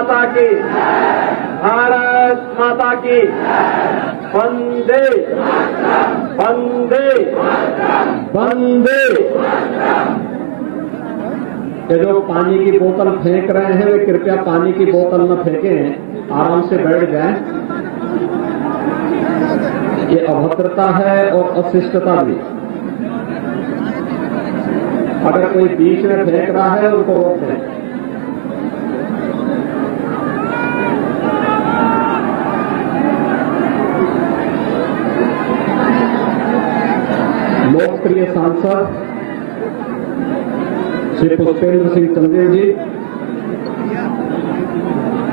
माता की, भारत माता की, वंदे वंदे वंदे। ये जो पानी की बोतल फेंक रहे हैं वे कृपया पानी की बोतल न फेंकें, आराम से बैठ जाएं। ये अभद्रता है और अशिष्टता भी। अगर कोई बीच में फेंक रहा है उनको रोक दें। लोकप्रिय सांसद श्री पुष्पेंद्र सिंह चंदेल जी,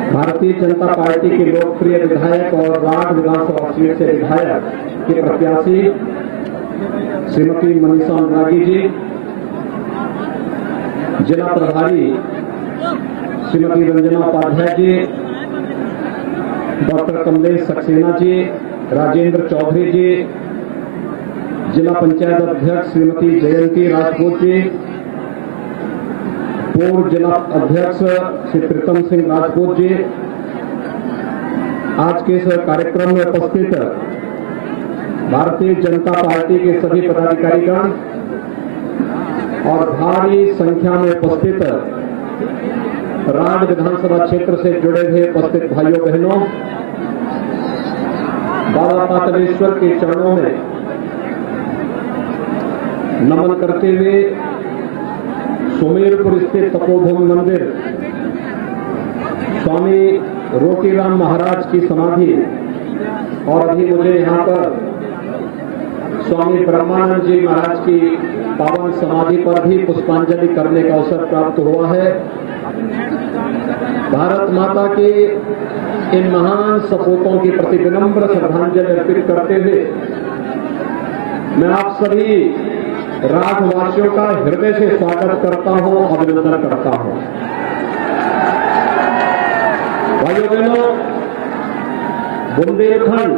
भारतीय जनता पार्टी के लोकप्रिय विधायक और राठ विधानसभा सीट से विधायक के प्रत्याशी श्रीमती मनीषा अनुरागी जी, जिला प्रभारी श्रीमती रंजना उपाध्याय जी, डॉक्टर कमलेश सक्सेना जी, राजेंद्र चौधरी जी, जिला पंचायत अध्यक्ष श्रीमती जयंती राजपूत जी, पूर्व जिला अध्यक्ष श्री प्रीतम सिंह राजपूत जी, आज के इस कार्यक्रम में उपस्थित भारतीय जनता पार्टी के सभी पदाधिकारीगण और भारी संख्या में उपस्थित राड विधानसभा क्षेत्र से जुड़े हुए उपस्थित भाइयों बहनों, बाबा पाटलेश्वर के चरणों में नमन करते हुए सुमेरपुर स्थित तपोभूमि मंदिर स्वामी रोटीराम महाराज की समाधि और अभी मुझे यहाँ पर स्वामी ब्रह्मानंद जी महाराज की पावन समाधि पर भी पुष्पांजलि करने का अवसर प्राप्त हुआ है। भारत माता के इन महान सपूतों के प्रति विनम्र श्रद्धांजलि अर्पित करते हुए मैं आप सभी राठवासियों का हृदय से स्वागत करता हूं, अभिनंदन करता हूं। भाइयों बहनों, बुंदेलखंड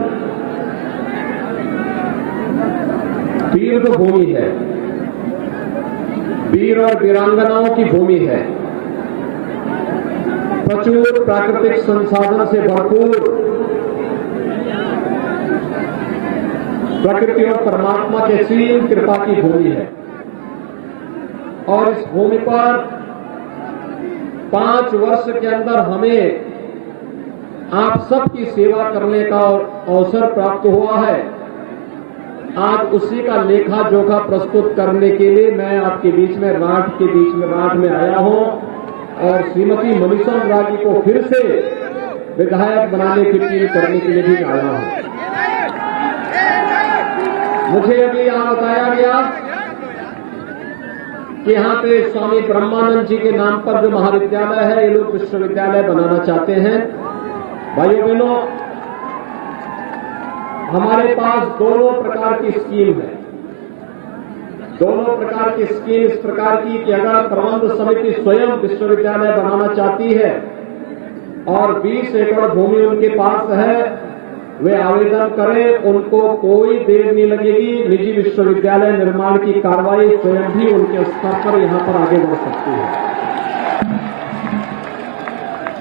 तीर्थ भूमि है, वीर और वीरांगनाओं की भूमि है, प्रचुर प्राकृतिक संसाधन से भरपूर, प्रकृति और परमात्मा के सीम कृपा की भूमि है। और इस भूमि पर 5 वर्ष के अंदर हमें आप सबकी सेवा करने का अवसर प्राप्त हुआ है। आज उसी का लेखा जोखा प्रस्तुत करने के लिए मैं आपके बीच में राठ में आया हूं और श्रीमती मनीषा अनुरागी को फिर से विधायक बनाने की अपील करने के लिए भी आया हूं। मुझे अभी यहां बताया गया कि यहां पे स्वामी ब्रह्मानंद जी के नाम पर जो महाविद्यालय है, ये लोग विश्वविद्यालय बनाना चाहते हैं। भाइयों बहनों, हमारे पास दोनों प्रकार की स्कीम है। दोनों प्रकार की स्कीम इस प्रकार की कि अगर प्रबंध समिति स्वयं विश्वविद्यालय बनाना चाहती है और 20 एकड़ भूमि उनके पास है, वे आवेदन करें, उनको कोई देर नहीं लगेगी। निजी विश्वविद्यालय निर्माण की कार्रवाई स्वयं भी उनके स्तर पर यहां पर आगे बढ़ सकती है।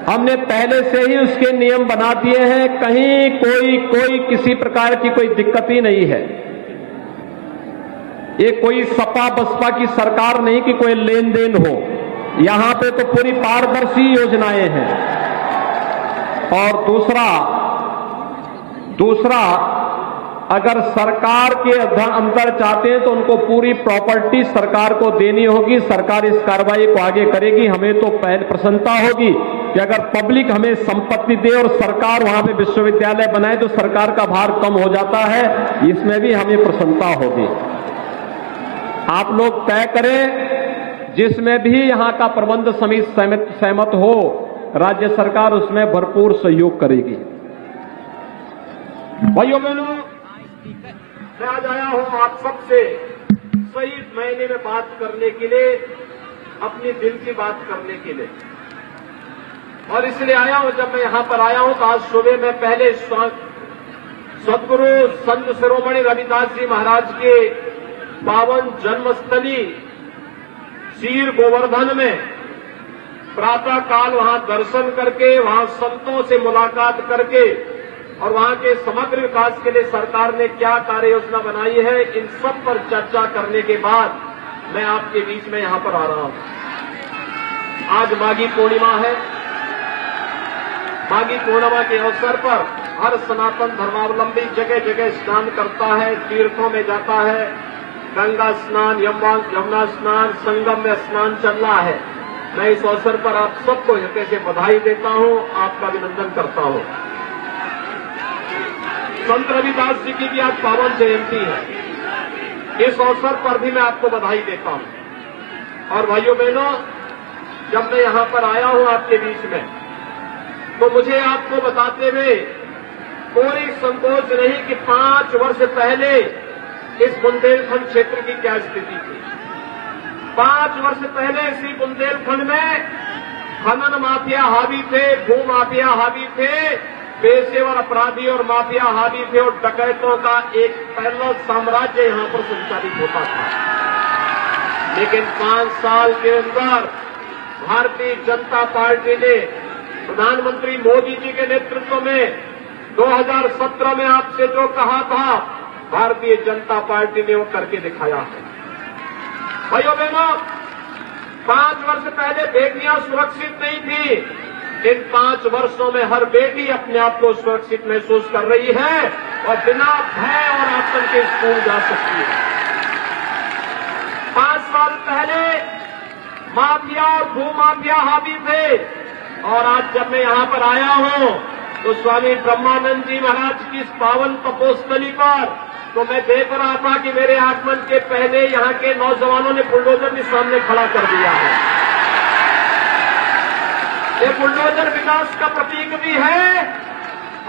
हमने पहले से ही उसके नियम बना दिए हैं, कहीं कोई किसी प्रकार की कोई दिक्कत ही नहीं है। ये कोई सपा बसपा की सरकार नहीं कि कोई लेन देन हो, यहां पे तो पूरी पारदर्शी योजनाएं हैं। और दूसरा अगर सरकार के अंदर चाहते हैं तो उनको पूरी प्रॉपर्टी सरकार को देनी होगी। सरकार इस कार्रवाई को आगे करेगी। हमें तो पहले प्रसन्नता होगी कि अगर पब्लिक हमें संपत्ति दे और सरकार वहां पे विश्वविद्यालय बनाए तो सरकार का भार कम हो जाता है, इसमें भी हमें प्रसन्नता होगी। आप लोग तय करें, जिसमें भी यहां का प्रबंध समिति सहमत हो, राज्य सरकार उसमें भरपूर सहयोग करेगी। भाइयों बहनों, मैं आज आया हूं आप सबसे सही महीने में बात करने के लिए, अपनी दिल की बात करने के लिए। और इसलिए आया हूं, जब मैं यहां पर आया हूं तो आज सुबह में पहले सदगुरु संत शिरोमणि रविदास जी महाराज के पावन जन्मस्थली सीर गोवर्धन में प्रातः काल वहां दर्शन करके, वहां संतों से मुलाकात करके और वहां के समग्र विकास के लिए सरकार ने क्या कार्य योजना बनाई है, इन सब पर चर्चा करने के बाद मैं आपके बीच में यहां पर आ रहा हूं। आज माघी पूर्णिमा है। माघी पूर्णिमा के अवसर पर हर सनातन धर्मावलंबी जगह जगह स्नान करता है, तीर्थों में जाता है। गंगा स्नान, यमुना स्नान, संगम में स्नान चल रहा है। मैं इस अवसर पर आप सबको हृदय से बधाई देता हूं, आपका अभिनंदन करता हूं। संत रविदास जी की भी आज पावन जयंती है। इस अवसर पर भी मैं आपको बधाई देता हूं। और भाइयों बहनों, जब मैं यहां पर आया हूं आपके बीच में, तो मुझे आपको बताते हुए कोई संकोच नहीं कि 5 वर्ष पहले इस बुंदेलखंड क्षेत्र की क्या स्थिति थी। 5 वर्ष पहले इसी बुंदेलखंड में खनन माफिया हावी थे, भू माफिया हावी थे, पेशेवर अपराधी और माफिया हावी थे और डकैतों का एक पैरेलल साम्राज्य यहां पर संचालित होता था। लेकिन 5 साल के अंदर भारतीय जनता पार्टी ने प्रधानमंत्री मोदी जी के नेतृत्व में 2017 में आपसे जो कहा था, भारतीय जनता पार्टी ने वो करके दिखाया है। भाइयों बहनों, 5 वर्ष पहले बेटियां सुरक्षित नहीं थी। इन 5 वर्षों में हर बेटी अपने आप को सुरक्षित महसूस कर रही है और बिना भय और आतंक के स्कूल जा सकती है। 5 साल पहले माफिया और भूमाफिया हावी थे और आज जब मैं यहां पर आया हूं तो स्वामी ब्रह्मानंद जी महाराज की इस पावन तपोस्थली पर तो मैं देख रहा था कि मेरे आगमन के पहले यहां के नौजवानों ने बुलडोजर भी सामने खड़ा कर दिया है। ये बुलडोजर विकास का प्रतीक भी है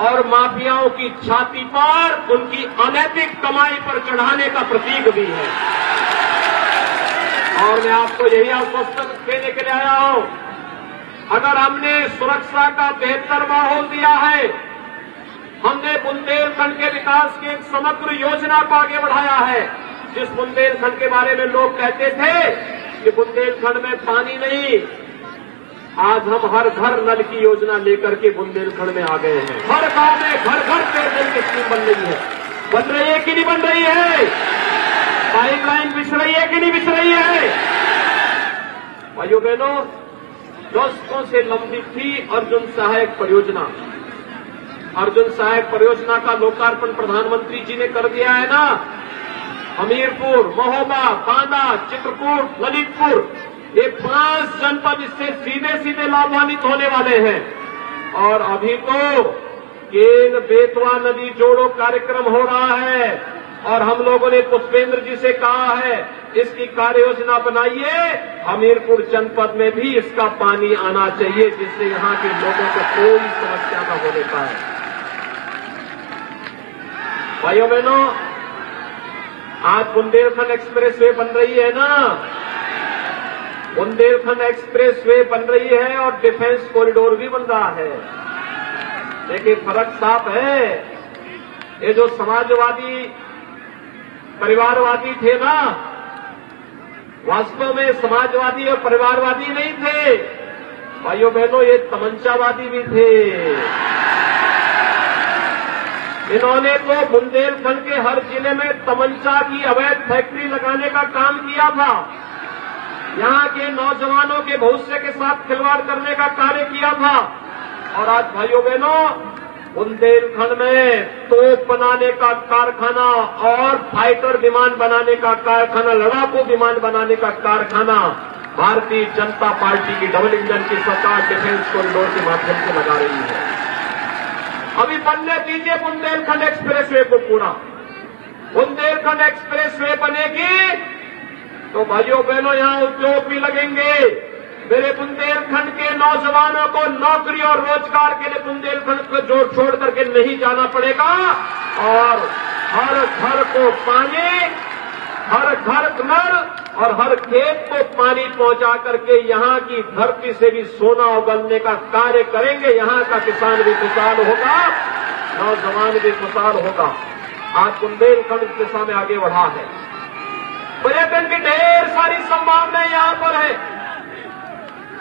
और माफियाओं की छाती पर उनकी अनैतिक कमाई पर चढ़ाने का प्रतीक भी है। और मैं आपको यही आश्वासन देने के लिए आया हूं, अगर हमने सुरक्षा का बेहतर माहौल दिया है, हमने बुंदेलखंड के विकास की एक समग्र योजना को आगे बढ़ाया है। जिस बुंदेलखंड के बारे में लोग कहते थे कि बुंदेलखंड में पानी नहीं, आज हम हर घर नल की योजना लेकर के बुंदेलखंड में आ गए हैं। हर गांव में घर घर पेयजल की स्कीम बन रही है कि नहीं बन रही है? पाइपलाइन बिछ रही है कि नहीं बिछ रही है? भाइयों बहनों, दशकों से लंबित थी अर्जुन सहायक परियोजना। अर्जुन सहायक परियोजना का लोकार्पण प्रधानमंत्री जी ने कर दिया है ना। हमीरपुर, महोबा, बांदा, चित्रकूट, ललितपुर, ये 5 जनपद इससे सीधे सीधे लाभान्वित होने वाले हैं। और अभी तो केन बेतवा नदी जोड़ो कार्यक्रम हो रहा है और हम लोगों ने पुष्पेंद्र जी से कहा है इसकी कार्य योजना बनाइए, हमीरपुर जनपद में भी इसका पानी आना चाहिए जिससे यहां के लोगों को कोई समस्या न होने पाए। भाइयों बहनों, आज बुंदेलखंड एक्सप्रेस वे बन रही है ना। बुंदेलखंड एक्सप्रेस वे बन रही है और डिफेंस कॉरिडोर भी बन रहा है। लेकिन फर्क साफ है, ये जो समाजवादी परिवारवादी थे ना, वास्तव में समाजवादी और परिवारवादी नहीं थे भाइयों बहनों, ये तमंचावादी भी थे। इन्होंने तो बुंदेलखंड के हर जिले में तमंचा की अवैध फैक्ट्री लगाने का काम किया था। यहां के नौजवानों के भविष्य के साथ खिलवाड़ करने का कार्य किया था। और आज भाइयों बहनों, बुंदेलखंड में तोप बनाने का कारखाना और फाइटर विमान बनाने का कारखाना, लड़ाकू विमान बनाने का कारखाना भारतीय जनता पार्टी की डबल इंजन की सरकार डिफेंस कॉरिडोर के माध्यम से लगा रही है। अभी बनने दीजिए बुंदेलखंड एक्सप्रेसवे को पूरा। बुंदेलखंड एक्सप्रेसवे बनेगी तो भाइयों बहनों यहां उद्योग भी लगेंगे। मेरे बुंदेलखंड के नौजवानों को नौकरी और रोजगार के लिए बुंदेलखंड को छोड़ करके नहीं जाना पड़ेगा और हर घर को पानी, हर घर नल और हर खेत को पानी पहुंचा करके यहां की धरती से भी सोना उगलने का कार्य करेंगे। यहां का किसान भी खुशहाल होगा, नौजवान भी खुशहाल होगा। आज बुंदेलखंड इस दिशा में आगे बढ़ा है। पर्यटन की ढेर सारी संभावनाएं यहां पर है।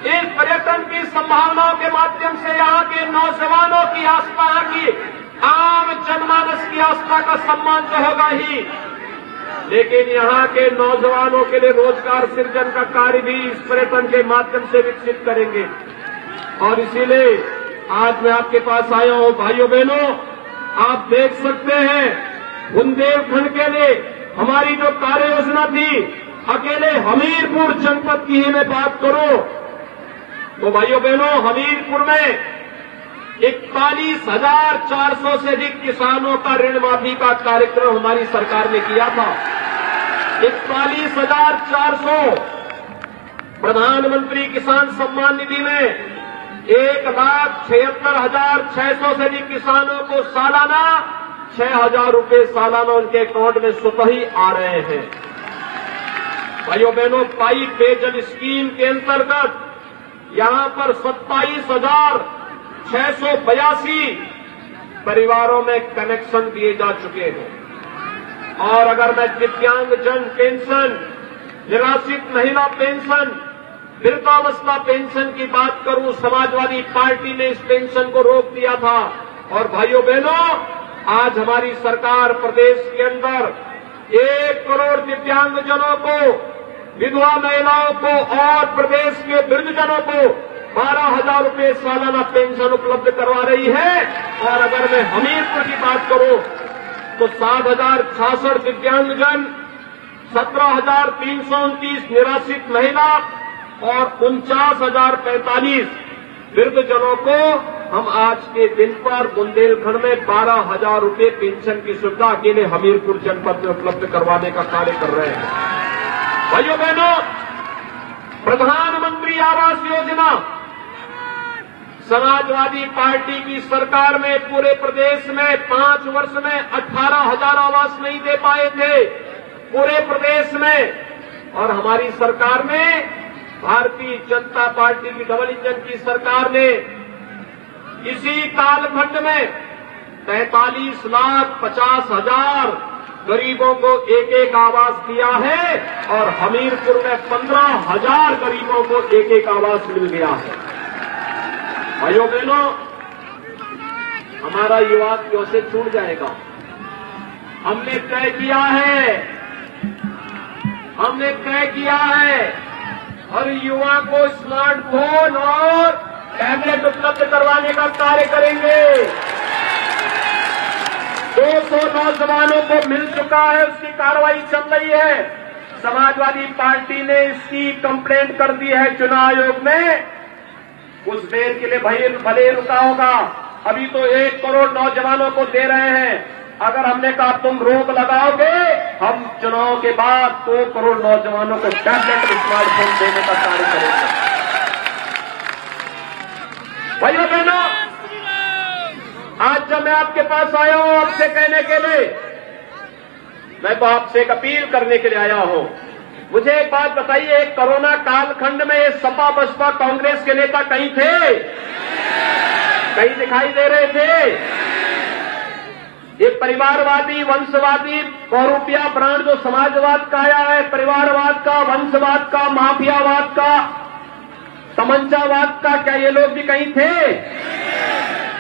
इस पर्यटन की संभावनाओं के माध्यम से यहाँ के नौजवानों की आस्था, यहाँ की आम जनमानस की आस्था का सम्मान तो होगा ही, लेकिन यहाँ के नौजवानों के लिए रोजगार सृजन का कार्य भी इस पर्यटन के माध्यम से विकसित करेंगे। और इसीलिए आज मैं आपके पास आया हूं। भाइयों बहनों, आप देख सकते हैं बुंदेलखंड के लिए हमारी जो कार्य योजना थी, अकेले हमीरपुर जनपद की ही मैं बात करूं तो भाइयों बहनों, हमीरपुर में 41,400 से अधिक किसानों का ऋण माफी का कार्यक्रम हमारी सरकार ने किया था। 41,400 प्रधानमंत्री किसान सम्मान निधि में 1,76,600 से अधिक किसानों को सालाना 6,000 रुपये सालाना उनके अकाउंट में स्वतः ही आ रहे हैं। भाइयों बहनों, पाइप पेयजल स्कीम के अंतर्गत यहां पर 27,682 परिवारों में कनेक्शन दिए जा चुके हैं। और अगर मैं दिव्यांगजन पेंशन, निराश्रित महिला पेंशन, वृद्धावस्था पेंशन की बात करूं, समाजवादी पार्टी ने इस पेंशन को रोक दिया था। और भाइयों बहनों, आज हमारी सरकार प्रदेश के अंदर 1 करोड़ दिव्यांगजनों को, विधवा महिलाओं को और प्रदेश के वृद्धजनों को 12,000 रुपये सालाना पेंशन उपलब्ध करवा रही है। और अगर मैं हमीरपुर की बात करूं तो 7,066 दिव्यांगजन, 17,329 निराश्रित महिला और 49,045 वृद्धजनों को हम आज के दिन पर बुंदेलखंड में 12,000 रुपये पेंशन की सुविधा अकेले हमीरपुर जनपद में उपलब्ध करवाने का कार्य कर रहे हैं। भाइयों बहनों, प्रधानमंत्री आवास योजना समाजवादी पार्टी की सरकार में पूरे प्रदेश में 5 वर्ष में 18,000 आवास नहीं दे पाए थे पूरे प्रदेश में। और हमारी सरकार ने, भारतीय जनता पार्टी की डबल इंजन की सरकार ने इसी कालखंड में 43,50,000 गरीबों को एक आवास दिया है और हमीरपुर में 15,000 गरीबों को एक आवास मिल गया है। भाइयों बहनों, हमारा युवा क्यों से छूट जाएगा? हमने तय किया है हर युवा को स्मार्टफोन और टैबलेट उपलब्ध करवाने का कार्य करेंगे। 200 नौजवानों को मिल चुका है, उसकी कार्रवाई चल रही है। समाजवादी पार्टी ने इसकी कंप्लेंट कर दी है चुनाव आयोग में। कुछ देर के लिए भले रुका होगा, अभी तो 1 करोड़ नौजवानों को दे रहे हैं। अगर हमने कहा तुम रोक लगाओगे, हम चुनाव के बाद 2 करोड़ नौजवानों को टैबलेट स्मार्टफोन देने का कार्य करेंगे। भाइयों बहनों, आज जब मैं आपके पास आया हूं आपसे कहने के लिए, मैं तो आपसे एक अपील करने के लिए आया हूं। मुझे एक बात बताइए, कोरोना कालखंड में ये सपा बसपा कांग्रेस के नेता कहीं थे? कहीं दिखाई दे रहे थे? ये परिवारवादी, वंशवादी, बहुरूपिया ब्रांड जो समाजवाद का आया है, परिवारवाद का, वंशवाद का, माफियावाद का, तमंचावाद का, क्या ये लोग भी कहीं थे?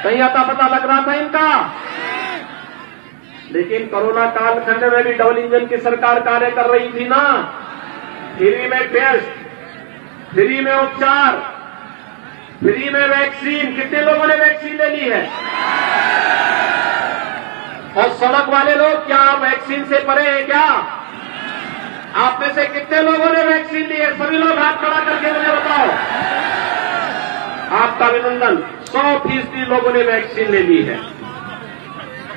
कहीं आता पता लग रहा था इनका? लेकिन कोरोना कालखंड में भी डबल इंजन की सरकार कार्य कर रही थी ना। फ्री में टेस्ट, फ्री में उपचार, फ्री में वैक्सीन। कितने लोगों ने वैक्सीन ले ली है? और सड़क वाले लोग क्या वैक्सीन से परे हैं क्या? आप में से कितने लोगों ने वैक्सीन ली है? सभी लोग हाथ खड़ा करके मुझे बताओ। आपका अभिनंदन, 100% लोगों ने वैक्सीन ले ली है।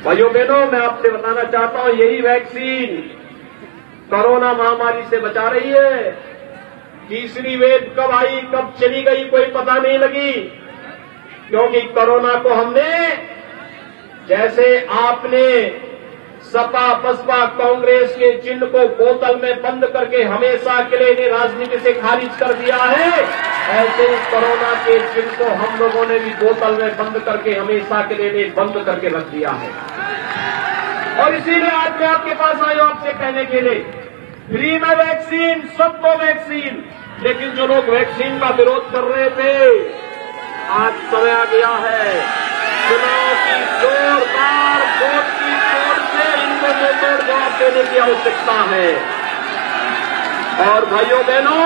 भाइयों बहनों, मैं आपसे बताना चाहता हूं, यही वैक्सीन कोरोना महामारी से बचा रही है। तीसरी वेव कब आई, कब चली गई, कोई पता नहीं लगी, क्योंकि कोरोना को हमने, जैसे आपने सपा बसपा कांग्रेस के चिन्ह को बोतल में बंद करके हमेशा के लिए इन्हें राजनीति से खारिज कर दिया है, ऐसे ही कोरोना के चिन्ह को हम लोगों ने भी बोतल में बंद करके हमेशा के लिए इन्हें बंद करके रख दिया है। और इसीलिए आज मैं आपके पास आया आपसे कहने के लिए, फ्री में वैक्सीन, सबको वैक्सीन। लेकिन जो लोग वैक्सीन का विरोध कर रहे थे, समय आ गया है। चुनाव की जोरदार वोट की जोर से इनको मुंहतोड़ जवाब देने की आवश्यकता है। और भाइयों बहनों,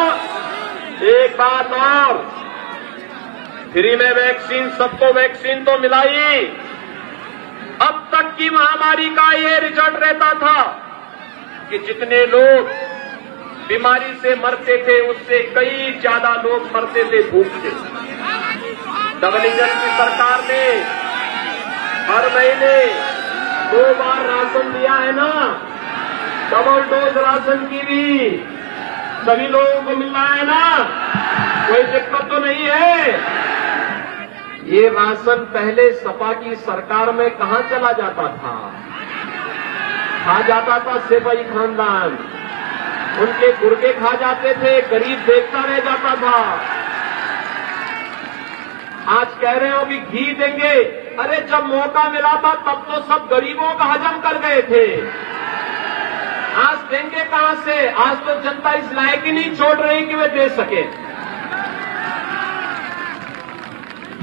एक बात और, फ्री में वैक्सीन, सबको वैक्सीन तो मिलाई। अब तक की महामारी का ये रिजल्ट रहता था कि जितने लोग बीमारी से मरते थे उससे कई ज्यादा लोग मरते थे भूख से। डबल इंजन की सरकार ने हर महीने 2 बार राशन दिया है ना, डबल डोज राशन की भी सभी लोगों को मिल रहा है ना, कोई दिक्कत तो नहीं है। ये राशन पहले सपा की सरकार में कहां चला जाता था? खा जाता था सिपाही खानदान, उनके गुर्गे खा जाते थे, गरीब देखता रह जाता था। आज कह रहे हो कि घी देंगे, अरे जब मौका मिला था तब तो सब गरीबों का हजम कर गए थे। आज देंगे कहां से? आज तो जनता इस लायक ही नहीं छोड़ रही कि वे दे सके।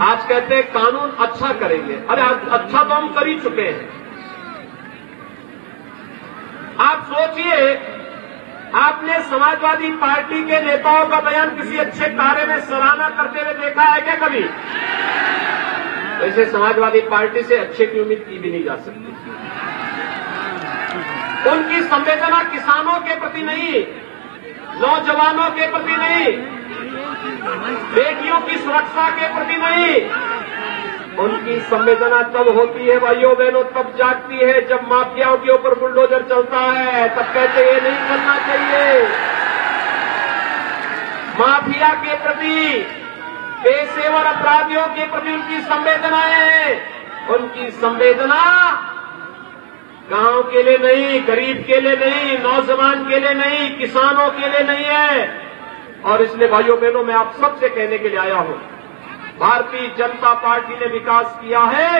आज कहते हैं कानून अच्छा करेंगे, अरे अच्छा तो हम कर ही चुके हैं। आप सोचिए, आपने समाजवादी पार्टी के नेताओं का बयान किसी अच्छे कार्य में सराहना करते हुए देखा है क्या कभी? वैसे समाजवादी पार्टी से अच्छे की उम्मीद की भी नहीं जा सकती। उनकी संवेदना किसानों के प्रति नहीं, नौजवानों के प्रति नहीं, बेटियों की सुरक्षा के प्रति नहीं। उनकी संवेदना तब होती है भाइयों बहनों, तब जागती है जब माफियाओं के ऊपर बुलडोजर चलता है। तब कहते ये नहीं करना चाहिए। माफिया के प्रति, पेशेवर अपराधियों के प्रति उनकी संवेदनाएं हैं। उनकी संवेदना गांव के लिए नहीं, गरीब के लिए नहीं, नौजवान के लिए नहीं, किसानों के लिए नहीं है। और इसलिए भाइयों बहनों, मैं आप सबसे कहने के लिए आया हूं, भारतीय जनता पार्टी ने विकास किया है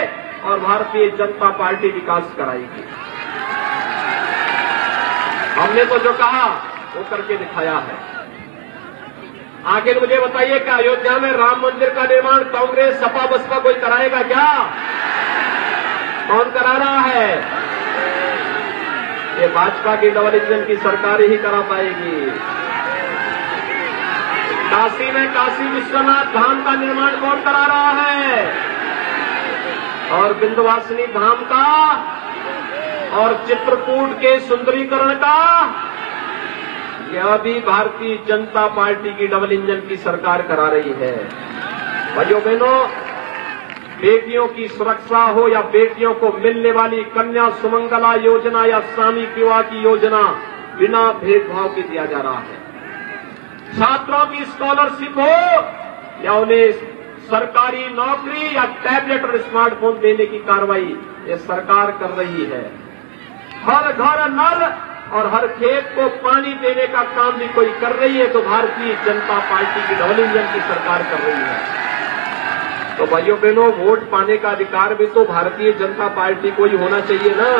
और भारतीय जनता पार्टी विकास कराएगी। हमने तो जो कहा वो करके दिखाया है। आगे मुझे बताइए कि अयोध्या में राम मंदिर का निर्माण कांग्रेस, सपा, बसपा कोई कराएगा क्या? कौन करा रहा है? ये भाजपा की डबल इंजन की सरकार ही करा पाएगी। काशी में काशी विश्वनाथ धाम का निर्माण कौन करा रहा है? और विंध्यवासिनी धाम का और चित्रकूट के सुंदरीकरण का, यह भी भारतीय जनता पार्टी की डबल इंजन की सरकार करा रही है। भाइयों बहनों, बेटियों की सुरक्षा हो या बेटियों को मिलने वाली कन्या सुमंगला योजना या सामूहिक विवाह की योजना, बिना भेदभाव के दिया जा रहा है। छात्रों की स्कॉलरशिप हो या उन्हें सरकारी नौकरी या टैबलेट और स्मार्टफोन देने की कार्रवाई ये सरकार कर रही है। हर घर नल और हर खेत को पानी देने का काम भी कोई कर रही है, तो भारतीय जनता पार्टी की डबल इंजन की सरकार कर रही है। तो भाइयों बहनों, वोट पाने का अधिकार भी तो भारतीय जनता पार्टी को ही होना चाहिए ना।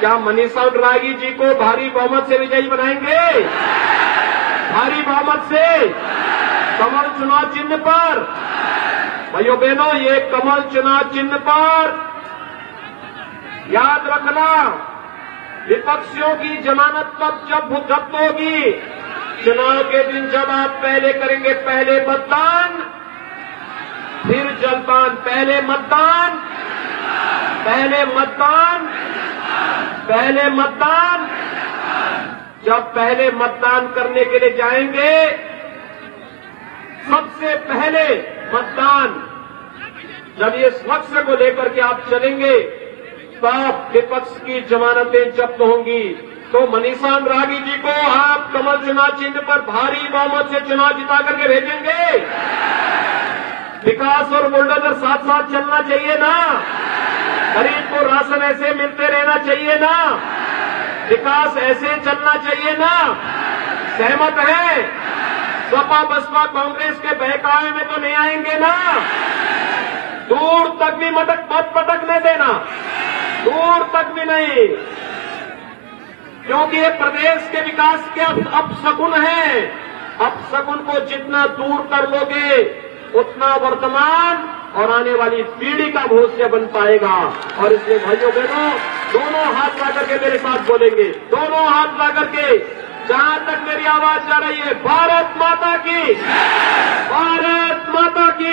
क्या मनीषा ड्रागी जी को भारी बहुमत से विजयी बनाएंगे? भारी बहुमत से, कमल चुनाव चिन्ह पर। भाइयों बहनों, ये कमल चुनाव चिन्ह पर याद रखना, विपक्षियों की जमानत तब जब जब्त होगी, चुनाव के दिन जब आप पहले करेंगे पहले मतदान, फिर जलपान। पहले मतदान, पहले मतदान, पहले मतदान। जब पहले मतदान करने के लिए जाएंगे, सबसे पहले मतदान, जब ये लक्ष्य को लेकर के आप चलेंगे, तब विपक्ष की जमानतें जब्त होंगी। तो मनीषा ड्रागी जी को आप कमल चुनाव चिन्ह पर भारी बहुमत से चुनाव जिता करके भेजेंगे। विकास और बुलडोजर साथ साथ चलना चाहिए ना। गरीब को राशन ऐसे मिलते रहना चाहिए ना। विकास ऐसे चलना चाहिए ना। सहमत है? सपा बसपा कांग्रेस के बहकावे में तो नहीं आएंगे ना। दूर तक भी मत पटकने देना, दूर तक भी नहीं, क्योंकि ये प्रदेश के विकास के अपशकुन है। अपशकुन को जितना दूर कर लोगे, उतना वर्तमान और आने वाली पीढ़ी का भविष्य बन पाएगा। और इसलिए भाइयों बहनों, दोनों हाथ ला करके मेरे साथ बोलेंगे, दोनों हाथ ला करके, जहां तक मेरी आवाज जा रही है, भारत माता की, भारत माता की।